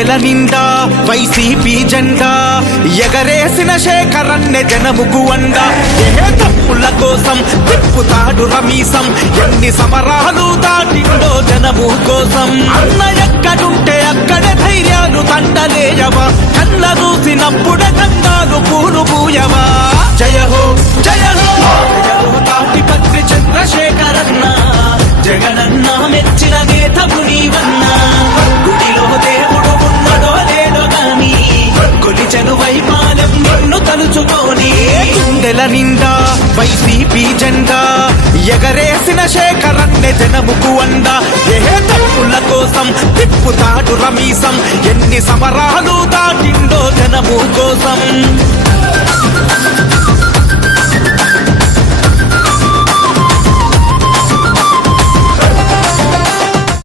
గుండెల నిండా వైసీపీ జెండా ఎగరేసిన శేఖరన్నె జనముకు అండ. ఏ తప్పుల కోసం తిప్పుతాడు రమీసం, ఎన్ని సమరాలు దాటిండో జనము కోసం. అన్న ఎక్కడుంటే అక్కడే ధైర్యాలు తండలేయవా, కళ్ళ చూసినప్పుడే కందాలు పూలు పూయవా. జయ హో జయ హో తాటిపత్రి చంద్రశేఖరన్న, జగనన్న మెచ్చిన నేతవు నీవన్నా. గుడిలో దేవుడు ఉన్నడో లేడో గాని, కొలిచెను వైపాలెం నిన్ను తలుచుకోని. గుండెల నిండా వైసీపీ జెండా ఎగరేసిన శేఖరన్నె జనముకు అండ. ఏ తప్పుల కోసం తిప్పుతాడు రమీసం, ఎన్ని సమరాలు దాటిండో జనము కోసం.